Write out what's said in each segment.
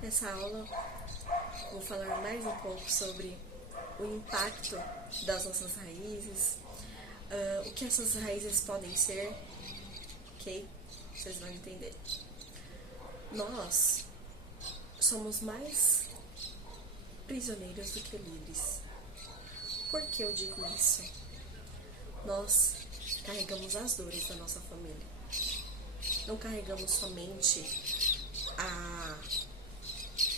Nessa aula, vou falar mais um pouco sobre o impacto das nossas raízes, o que essas raízes podem ser, ok? Vocês vão entender. Nós somos mais prisioneiros do que livres. Por que eu digo isso? Nós carregamos as dores da nossa família. Não carregamos somente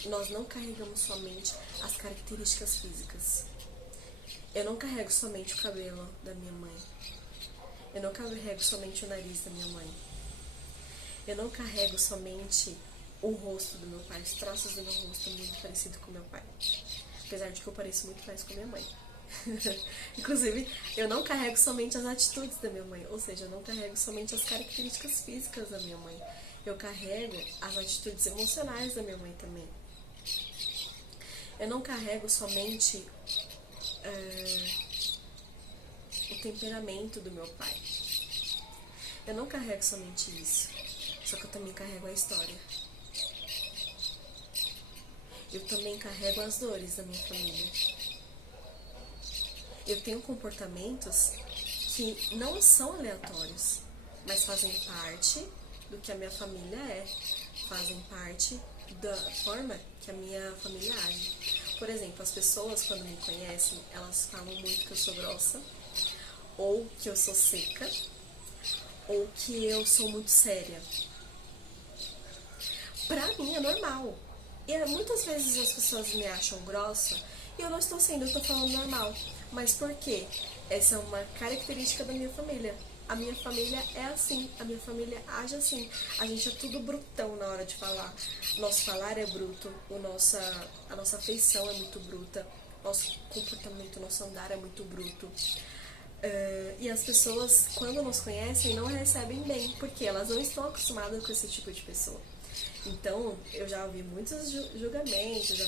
Nós não carregamos somente as características físicas. Eu não carrego somente o cabelo da minha mãe. Eu não carrego somente o nariz da minha mãe. Eu não carrego somente o rosto do meu pai, os traços do meu rosto muito parecido com meu pai. Apesar de que eu pareço muito mais com minha mãe. Inclusive, eu não carrego somente as atitudes da minha mãe, ou seja, eu não carrego somente as características físicas da minha mãe. Eu carrego as atitudes emocionais da minha mãe também. Eu não carrego somente o temperamento do meu pai. Eu não carrego somente isso, só que eu também carrego a história. Eu também carrego as dores da minha família. Eu tenho comportamentos que não são aleatórios, mas fazem parte do que a minha família é, fazem parte da forma que a minha família age. Por exemplo, as pessoas quando me conhecem, elas falam muito que eu sou grossa, ou que eu sou seca, ou que eu sou muito séria. Pra mim é normal. E muitas vezes as pessoas me acham grossa e eu não estou sendo, eu estou falando normal. Mas por quê? Essa é uma característica da minha família. A minha família é assim, a minha família age assim. A gente é tudo brutão na hora de falar. Nosso falar é bruto, a nossa afeição é muito bruta, nosso comportamento, nosso andar é muito bruto. E as pessoas, quando nos conhecem, não recebem bem, porque elas não estão acostumadas com esse tipo de pessoa. Então, eu já ouvi muitos julgamentos,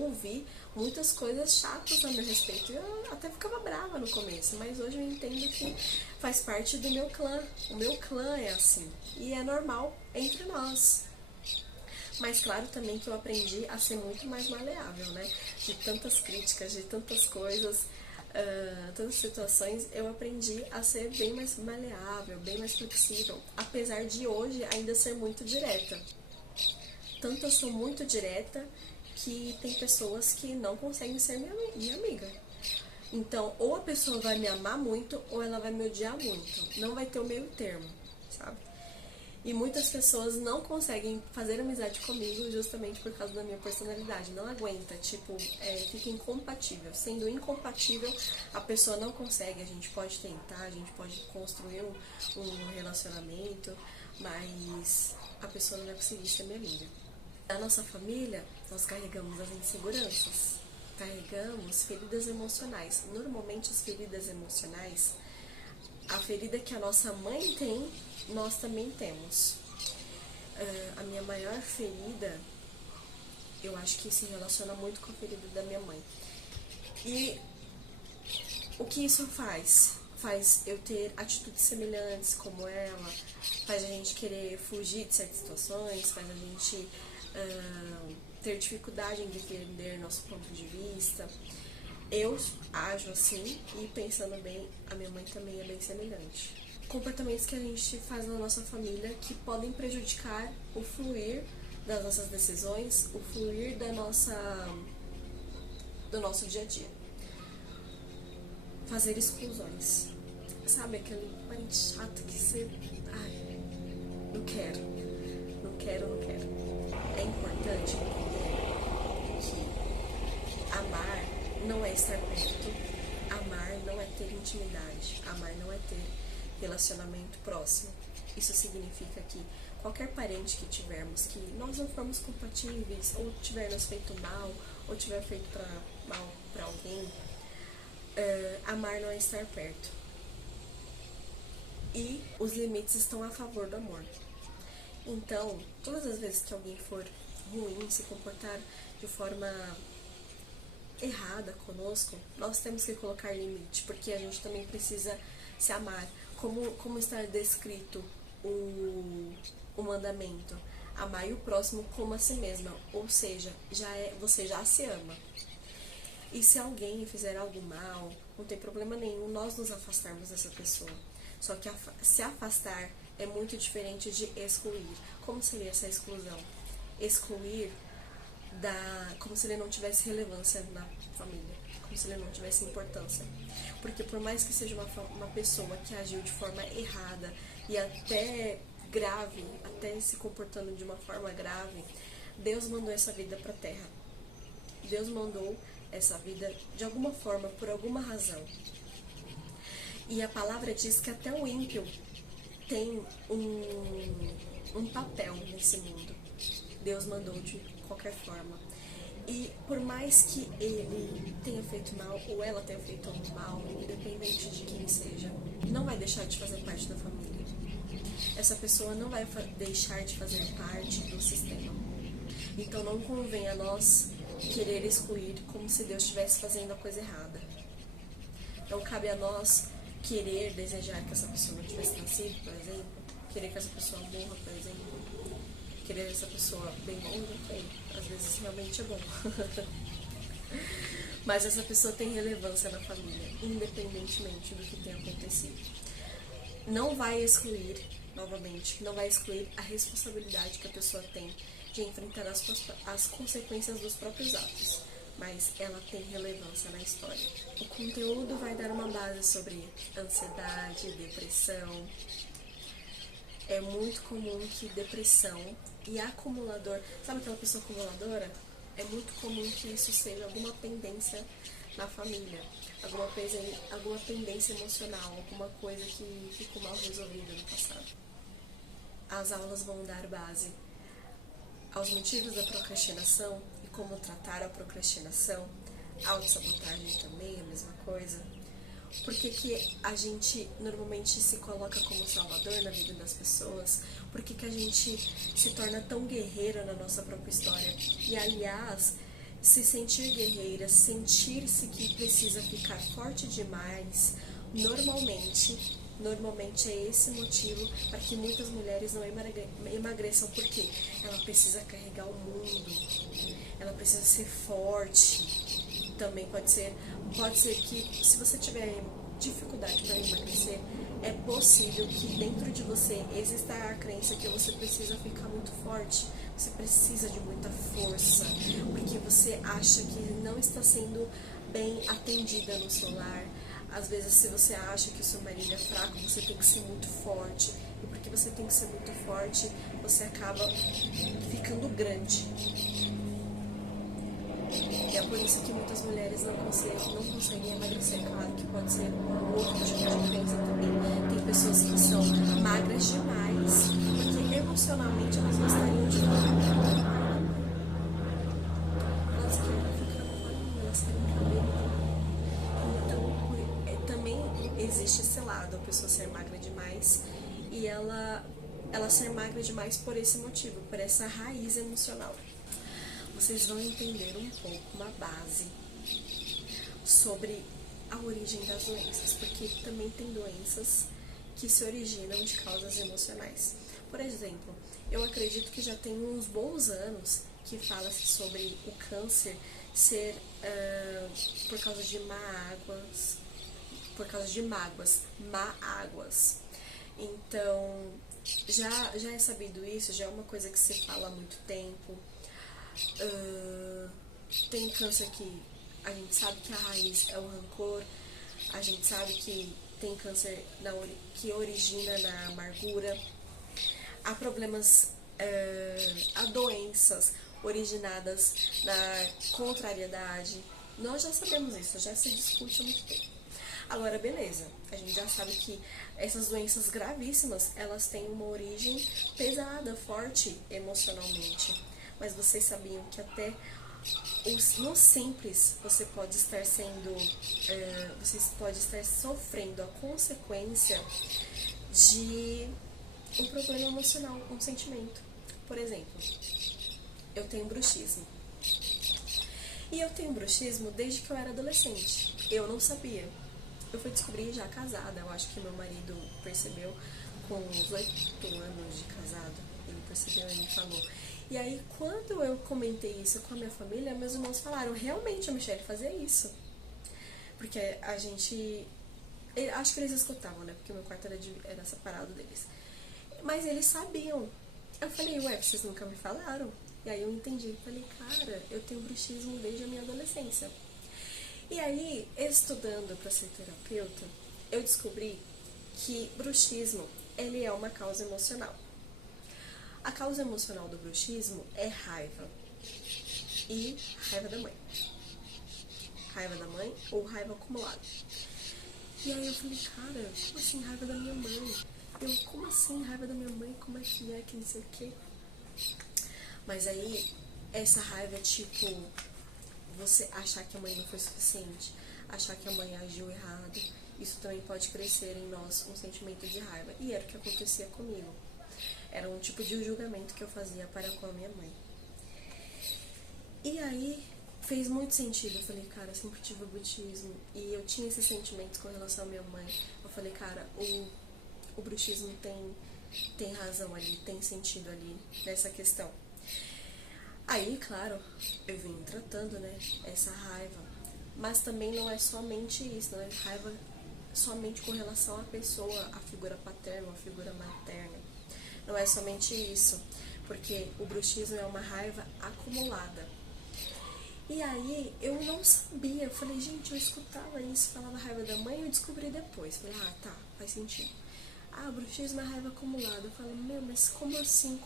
ouvi muitas coisas chatas a meu respeito. Eu até ficava brava no começo, mas hoje eu entendo que faz parte do meu clã. O meu clã é assim, e é normal entre nós. Mas claro também que eu aprendi a ser muito mais maleável, né? De tantas críticas, de tantas coisas, tantas situações, eu aprendi a ser bem mais maleável, bem mais flexível. Apesar de hoje ainda ser muito direta. Tanto eu sou muito direta que tem pessoas que não conseguem ser minha amiga. Então, ou a pessoa vai me amar muito ou ela vai me odiar muito. Não vai ter o meio termo, sabe? E muitas pessoas não conseguem fazer amizade comigo justamente por causa da minha personalidade. Não aguenta, tipo, fica incompatível. Sendo incompatível, a pessoa não consegue. A gente pode tentar, a gente pode construir um relacionamento, mas a pessoa não vai conseguir ser minha amiga. Na nossa família, nós carregamos as inseguranças, carregamos feridas emocionais. Normalmente as feridas emocionais, a ferida que a nossa mãe tem, nós também temos. A minha maior ferida, eu acho que se relaciona muito com a ferida da minha mãe. E o que isso faz? Faz eu ter atitudes semelhantes como ela, faz a gente querer fugir de certas situações, faz a gente ter dificuldade em defender nosso ponto de vista. Eu ajo assim e pensando bem, a minha mãe também é bem semelhante. Comportamentos que a gente faz na nossa família que podem prejudicar o fluir das nossas decisões, o fluir do nosso dia a dia. Fazer exclusões. Sabe aquele parente chato que você... Ai, não quero. É importante entender que amar não é estar perto, amar não é ter intimidade, amar não é ter relacionamento próximo. Isso significa que qualquer parente que tivermos que nós não formos compatíveis, ou tiver nos feito mal, ou tiver feito mal para alguém, amar não é estar perto. E os limites estão a favor do amor. Então, todas as vezes que alguém for ruim, se comportar de forma errada conosco, nós temos que colocar limite, porque a gente também precisa se amar. Como está descrito o mandamento? Amai o próximo como a si mesma, ou seja, você já se ama. E se alguém fizer algo mal, não tem problema nenhum nós nos afastarmos dessa pessoa. Só que se afastar é muito diferente de excluir. Como seria essa exclusão? Excluir como se ele não tivesse relevância na família, como se ele não tivesse importância. Porque por mais que seja uma pessoa que agiu de forma errada e até grave, até se comportando de uma forma grave, Deus mandou essa vida para a terra. Deus mandou essa vida de alguma forma, por alguma razão. E a palavra diz que até o ímpio tem um papel nesse mundo. Deus mandou de qualquer forma. E por mais que ele tenha feito mal, ou ela tenha feito mal, independente de quem seja, não vai deixar de fazer parte da família. Essa pessoa não vai deixar de fazer parte do sistema. Então não convém a nós querer excluir como se Deus estivesse fazendo a coisa errada. Não cabe a nós querer desejar que essa pessoa não tivesse nascido, por exemplo, querer que essa pessoa morra, por exemplo, querer essa pessoa bem longa, ok, às vezes realmente é bom. Mas essa pessoa tem relevância na família, independentemente do que tenha acontecido. Não vai excluir, novamente, não vai excluir a responsabilidade que a pessoa tem de enfrentar as consequências dos próprios atos, mas ela tem relevância na história. O conteúdo vai dar uma base sobre ansiedade, depressão. É muito comum que depressão e acumulador, sabe aquela pessoa acumuladora? É muito comum que isso seja alguma pendência na família, alguma pendência emocional, alguma coisa que ficou mal resolvida no passado. As aulas vão dar base aos motivos da procrastinação e como tratar a procrastinação, autossabotagem também, a mesma coisa. Por que a gente normalmente se coloca como salvador na vida das pessoas? Por que a gente se torna tão guerreira na nossa própria história? E, aliás, se sentir guerreira, sentir-se que precisa ficar forte demais, normalmente é esse motivo para que muitas mulheres não emagreçam, porque ela precisa carregar o mundo, ela precisa ser forte. Também pode ser que, se você tiver dificuldade para emagrecer, é possível que dentro de você exista a crença que você precisa ficar muito forte, você precisa de muita força, porque você acha que não está sendo bem atendida no seu lar. Às vezes, se você acha que o seu marido é fraco, você tem que ser muito forte. E porque você tem que ser muito forte, você acaba ficando grande. E é por isso que muitas mulheres não conseguem emagrecer. Claro que pode ser um outro tipo de crença também. Tem pessoas que são magras demais, porque emocionalmente elas gostariam de ficar. Elas querem ficar com elas querem cabelo. Então, também existe esse lado, a pessoa ser magra demais e ela ser magra demais por esse motivo, por essa raiz emocional. Vocês vão entender um pouco, uma base sobre a origem das doenças, porque também tem doenças que se originam de causas emocionais. Por exemplo, eu acredito que já tem uns bons anos que fala-se sobre o câncer ser por causa de má águas. Então, já é sabido isso, já é uma coisa que se fala há muito tempo. Tem câncer que a gente sabe que a raiz é o rancor, a gente sabe que tem câncer que origina na amargura, há problemas, há doenças originadas na contrariedade. Nós já sabemos isso, já se discute há muito tempo. Agora, beleza, a gente já sabe que essas doenças gravíssimas, elas têm uma origem pesada, forte emocionalmente. Mas vocês sabiam que até no simples você pode estar sofrendo a consequência de um problema emocional, um sentimento. Por exemplo, eu tenho bruxismo. E eu tenho bruxismo desde que eu era adolescente. Eu não sabia. Eu fui descobrir já casada. Eu acho que meu marido percebeu com uns 8 anos de casado. Ele percebeu e me falou. E aí, quando eu comentei isso com a minha família, meus irmãos falaram, realmente a Michelle fazia isso. Porque a gente... Acho que eles escutavam, né? Porque o meu quarto era separado deles. Mas eles sabiam. Eu falei, ué, vocês nunca me falaram? E aí eu entendi. Falei, cara, eu tenho bruxismo desde a minha adolescência. E aí, estudando para ser terapeuta, eu descobri que bruxismo, ele é uma causa emocional. A causa emocional do bruxismo é raiva. E raiva da mãe. Raiva da mãe ou raiva acumulada. E aí eu falei, cara, como assim raiva da minha mãe? Como assim raiva da minha mãe? Como é que não sei o quê? Mas aí, essa raiva é tipo, você achar que a mãe não foi suficiente, achar que a mãe agiu errado, isso também pode crescer em nós um sentimento de raiva. E era o que acontecia comigo. Era um tipo de julgamento que eu fazia para com a minha mãe. E aí, fez muito sentido. Eu falei, cara, eu sempre tive bruxismo. E eu tinha esses sentimentos com relação à minha mãe. Eu falei, cara, o bruxismo tem razão ali, tem sentido ali nessa questão. Aí, claro, eu vim tratando, né, essa raiva. Mas também não é somente isso, não é raiva somente com relação à pessoa, à figura paterna, à figura materna. Não é somente isso, porque o bruxismo é uma raiva acumulada. E aí, eu não sabia, eu falei, gente, eu escutava isso, falava raiva da mãe, eu descobri depois. Falei, tá, faz sentido. Ah, bruxismo é raiva acumulada. Eu falei, mas como assim,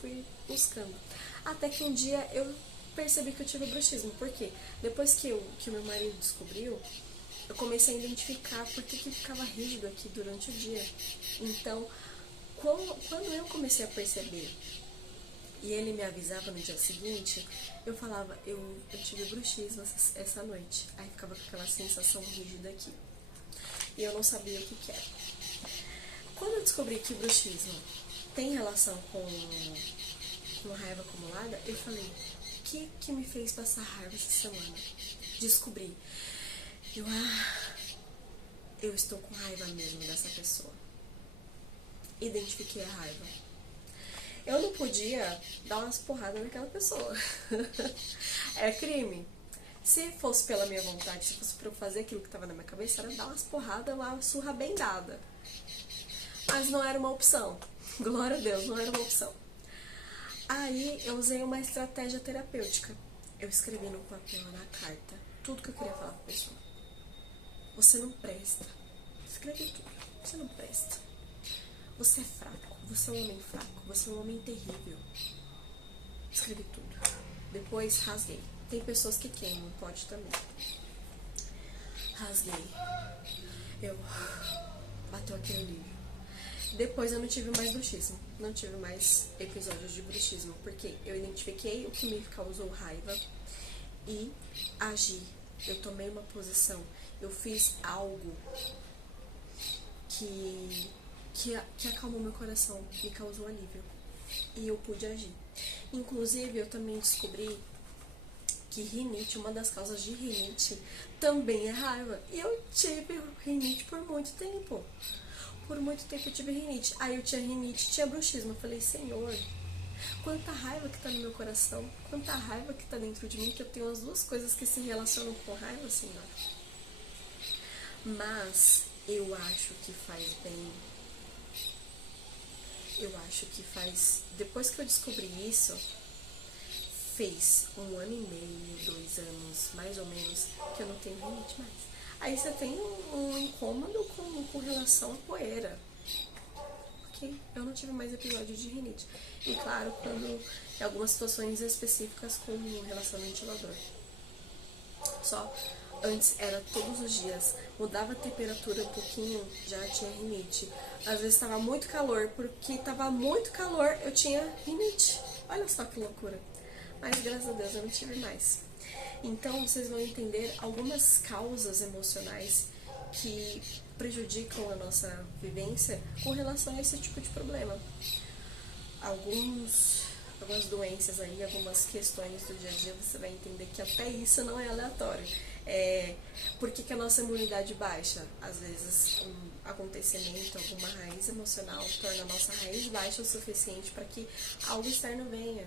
Fui buscando. Até que um dia eu percebi que eu tive bruxismo. Por quê? Depois que o meu marido descobriu, eu comecei a identificar por que ficava rígido aqui durante o dia. Então, quando eu comecei a perceber e ele me avisava no dia seguinte, eu falava, eu tive bruxismo essa noite. Aí ficava com aquela sensação rígida aqui. E eu não sabia o que era. Quando eu descobri que bruxismo tem relação com raiva acumulada, eu falei, o que me fez passar raiva essa semana? Descobri. Eu estou com raiva mesmo dessa pessoa. Identifiquei a raiva. Eu não podia dar umas porradas naquela pessoa. É crime. Se fosse pela minha vontade, se fosse pra eu fazer aquilo que estava na minha cabeça, era dar umas porradas, uma surra bem dada. Mas não era uma opção. Glória a Deus, não era uma opção. Aí eu usei uma estratégia terapêutica. Eu escrevi no papel, na carta, tudo que eu queria falar pra pessoa. Você não presta. Escrevi tudo. Você não presta. Você é fraco. Você é um homem fraco. Você é um homem terrível. Escrevi tudo. Depois rasguei. Tem pessoas que queimam, pode também. Rasguei. Bateu aquele alívio. Depois eu não tive mais bruxismo. Não tive mais episódios de bruxismo. Porque eu identifiquei o que me causou raiva e agi. Eu tomei uma posição. Eu fiz algo que acalmou meu coração, me causou alívio. E eu pude agir. Inclusive, eu também descobri que rinite, uma das causas de rinite, também é raiva. E eu tive rinite por muito tempo. Por muito tempo eu tive rinite. Aí eu tinha rinite, tinha bruxismo. Eu falei, Senhor, quanta raiva que tá no meu coração, quanta raiva que tá dentro de mim, que eu tenho as duas coisas que se relacionam com raiva, Senhor. Mas eu acho que faz bem. Eu acho que faz... Depois que eu descobri isso, fez 1 ano e meio, 2 anos, mais ou menos, que eu não tenho rinite mais. Aí você tem um incômodo com relação à poeira. Ok? Eu não tive mais episódio de rinite. E claro, quando em algumas situações específicas com relação ao ventilador. Só antes era todos os dias. Mudava a temperatura um pouquinho, já tinha rinite. Às vezes estava muito calor, porque estava muito calor, eu tinha rinite. Olha só que loucura. Mas graças a Deus eu não tive mais. Então vocês vão entender algumas causas emocionais que prejudicam a nossa vivência com relação a esse tipo de problema. Algumas doenças aí, algumas questões do dia a dia, você vai entender que até isso não é aleatório. Por que a nossa imunidade baixa? Às vezes acontecimento, alguma raiz emocional, torna a nossa raiz baixa o suficiente para que algo externo venha.